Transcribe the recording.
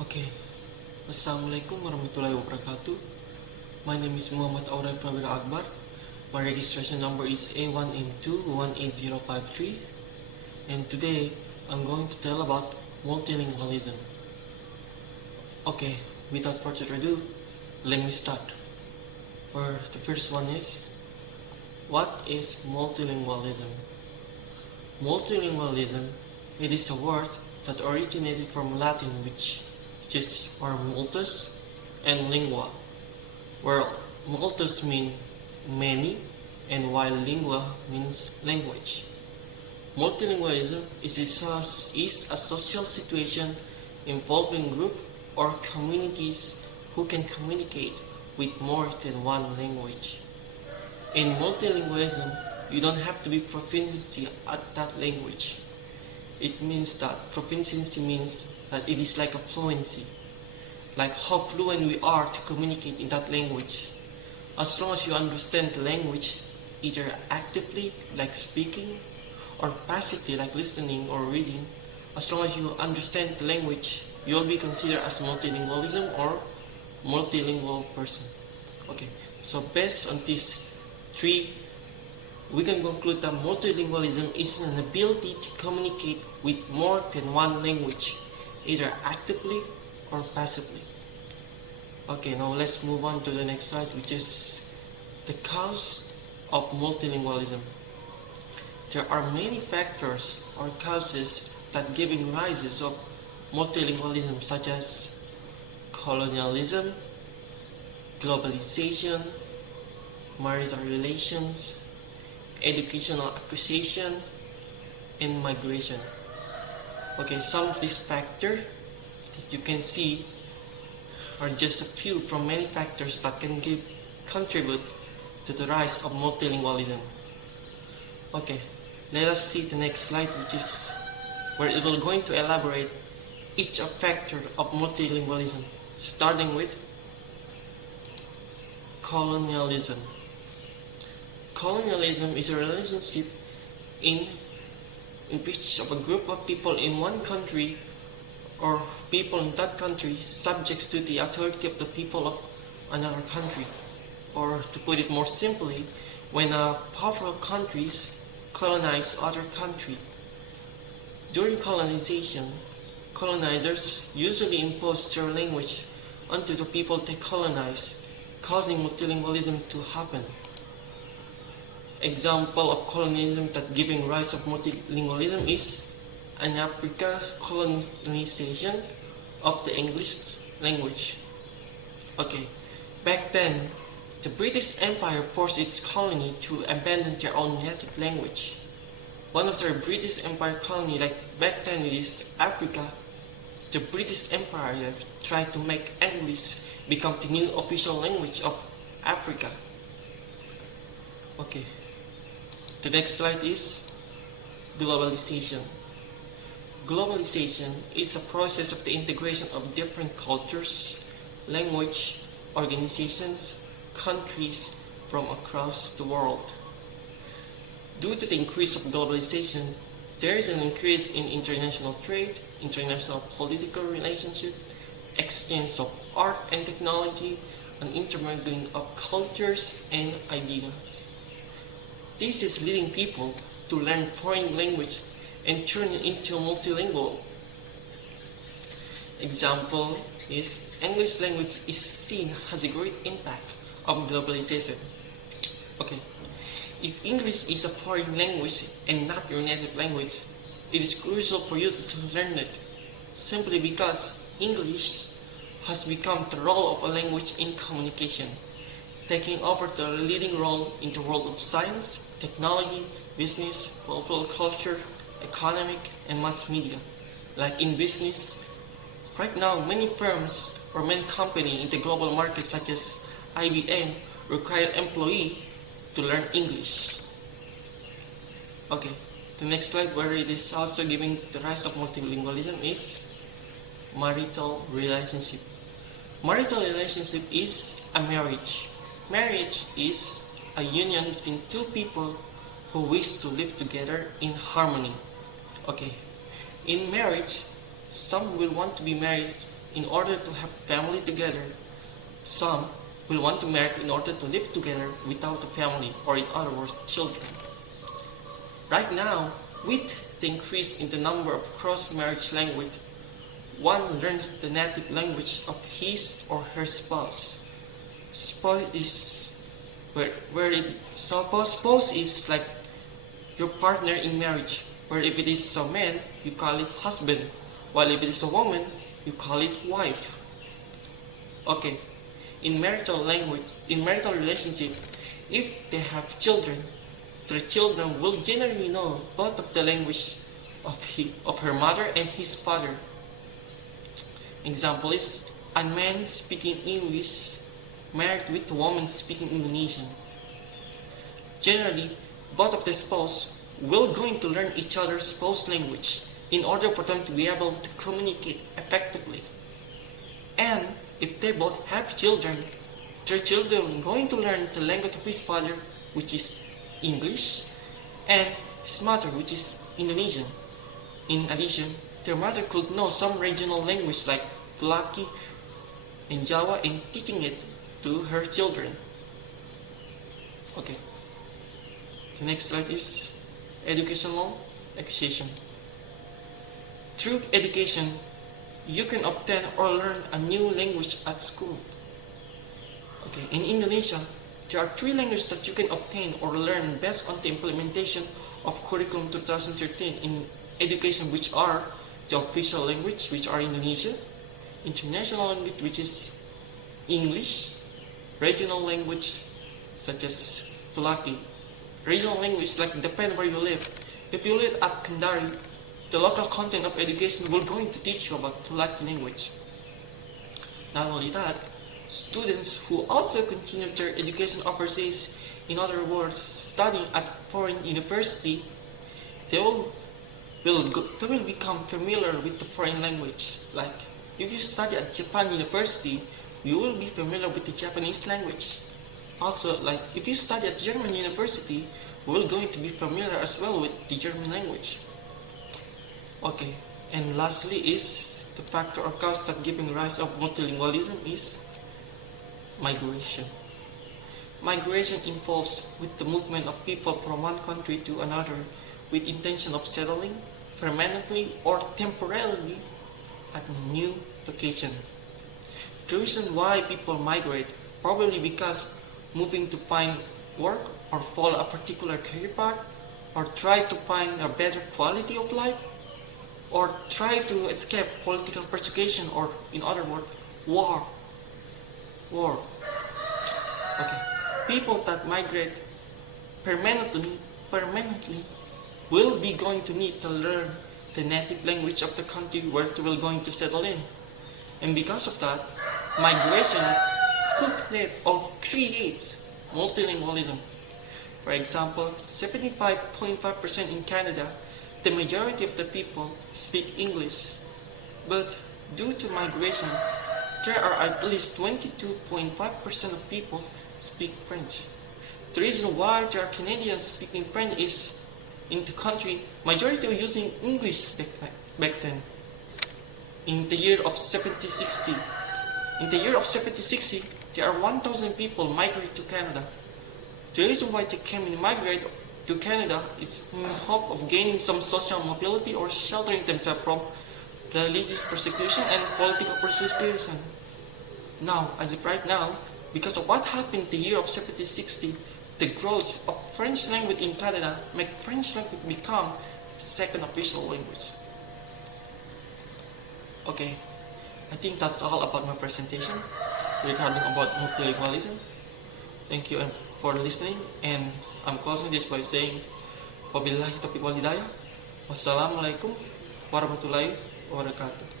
Okay. Assalamualaikum warahmatullahi wabarakatuh. My name is Muhammad Aurel Prawira Akbar. My registration number is A1M218053. And today I'm going to tell about multilingualism. Okay, without further ado, let me start. The first one is, what is multilingualism? Multilingualism, it is a word that originated from Latin which is or multus and lingua, where multus means many and while lingua means language. Multilingualism is a social situation involving group or communities who can communicate with more than one language. In multilingualism, you don't have to be proficiency at that language. It means that proficiency means that it is like a fluency, like how fluent we are to communicate in that language. As long as you understand the language, either actively, like speaking, or passively, like listening or reading, as long as you understand the language, you'll be considered as multilingualism or multilingual person. Okay, so based on these three, we can conclude that multilingualism is an ability to communicate with more than one language, either actively or passively. Okay, now let's move on to the next slide, which is the cause of multilingualism. There are many factors or causes that giving rises of multilingualism, such as colonialism, globalization, marital relations, educational acquisition, and migration. Okay, some of these factors that you can see are just a few from many factors that can contribute to the rise of multilingualism. Okay, let us see the next slide, which is where it will going to elaborate each factor of multilingualism, starting with colonialism. Colonialism is a relationship in which of a group of people in one country or people in that country subjects to the authority of the people of another country. Or to put it more simply, when powerful countries colonize other country. During colonization, colonizers usually impose their language onto the people they colonize, causing multilingualism to happen. Example of colonialism that giving rise of multilingualism is an Africa colonization of the English language. Okay, back then, the British Empire forced its colony to abandon their own native language. One of their British Empire colony, like back then it is Africa, the British Empire tried to make English become the new official language of Africa. Okay. The next slide is globalization. Globalization is a process of the integration of different cultures, language, organizations, countries from across the world. Due to the increase of globalization, there is an increase in international trade, international political relationship, exchange of art and technology, and intermingling of cultures and ideas. This is leading people to learn foreign language and turn it into multilingual. Example is English language is seen as a great impact of globalization. Okay, if English is a foreign language and not your native language, it is crucial for you to learn it, simply because English has become the role of a language in communication, taking over the leading role in the world of science, technology, business, popular culture, economic, and mass media. Like in business, right now many firms or many companies in the global market such as IBM require employees to learn English. Okay, the next slide where it is also giving the rise of multilingualism is marital relationship. Marital relationship is a marriage. Marriage is a union between two people who wish to live together in harmony. Okay, in marriage, some will want to be married in order to have family together. Some will want to marry in order to live together without a family, or in other words, children. Right now, with the increase in the number of cross-marriage language, one learns the native language of his or her spouse. Spouse is like your partner in marriage, where if it is a man, you call it husband, while if it is a woman, you call it wife. Okay, in marital relationship, if they have children, the children will generally know both of the language of her mother and his father. Example is a man speaking English married with a woman speaking Indonesian. Generally, both of the spouse will going to learn each other's spouse language in order for them to be able to communicate effectively. And if they both have children, their children are going to learn the language of his father, which is English, and his mother, which is Indonesian. In addition, their mother could know some regional language like Tulaki and Jawa and teaching it to her children. Okay. The next slide is educational acquisition. Through education, you can obtain or learn a new language at school. Okay. In Indonesia, there are 3 languages that you can obtain or learn based on the implementation of Curriculum 2013 in education, which are the official language, which are Indonesian, international language, which is English, regional language, such as Tulaki. Regional language, like depend where you live. If you live at Kendari, the local content of education will going to teach you about Tulaki language. Not only that, students who also continue their education overseas, in other words, studying at foreign university, they will become familiar with the foreign language. Like, if you study at Japan University, you will be familiar with the Japanese language. Also, like, if you study at German University, you will going to be familiar as well with the German language. Okay, and lastly is the factor or cause that giving rise of multilingualism is migration. Migration involves with the movement of people from one country to another with intention of settling permanently or temporarily at a new location. The reason why people migrate probably because moving to find work or follow a particular career path or try to find a better quality of life or try to escape political persecution or in other words, war. Okay. People that migrate permanently will be going to need to learn the native language of the country where they will going to settle in. And because of that, migration cultivates or creates multilingualism. For example, 75.5% in Canada, the majority of the people speak English. But due to migration, there are at least 22.5% of people speak French. The reason why there are Canadians speaking French is in the country, majority are using English back then. In the year of 1760, there are 1,000 people migrate to Canada. The reason why they came and migrate to Canada is in hope of gaining some social mobility or sheltering themselves from religious persecution and political persecution. Now, as of right now, because of what happened in the year of 1760, the growth of French language in Canada make French language become the second official language. Okay, I think that's all about my presentation regarding about multilingualism. Thank you for listening, and I'm closing this by saying, wabillahi taufiq wal hidayah. Wassalamualaikum warahmatullahi wabarakatuh.